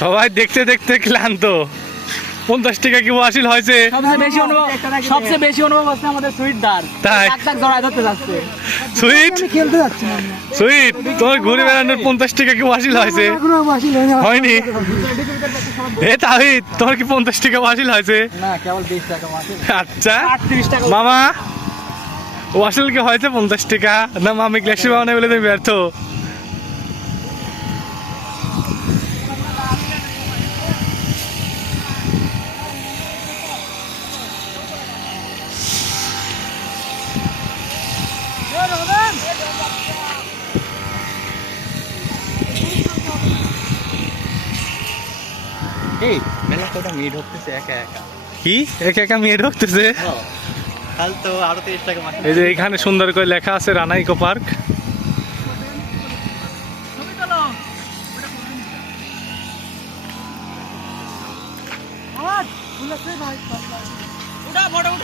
সবাই দেখতে দেখতে ক্লান্ত। পঞ্চাশ টাকা কি ওয়াসিল হয়েছে? সবচেয়ে বেশি অনুভব সবচেয়ে বেশি অনুভব হচ্ছে আমাদের সুইট দার। তাই? সুইট? খেলতে যাচ্ছি সুইট? তোমার ঘুরে বেড়ানোর পঞ্চাশ টাকা কি ওয়াসিল হয়েছে? হয়নি এ তাহিদ তোমার কি পঞ্চাশ টাকা ওয়াসিল হয়েছে? না কেবল বিশ টাকা মাসে আচ্ছা। মামা ওয়াসিল কি হয়েছে পঞ্চাশ টাকা? না মামি গ্লাসি বানাই বলে তুমি ব্যর্থ। এই মেলা কটা মেয়ে ঢুকতেছে একা একা। কি? একা একা মেয়ে ঢুকতেছে? এই যে এখানে সুন্দর করে লেখা আছে রানাইকো পার্ক। আমার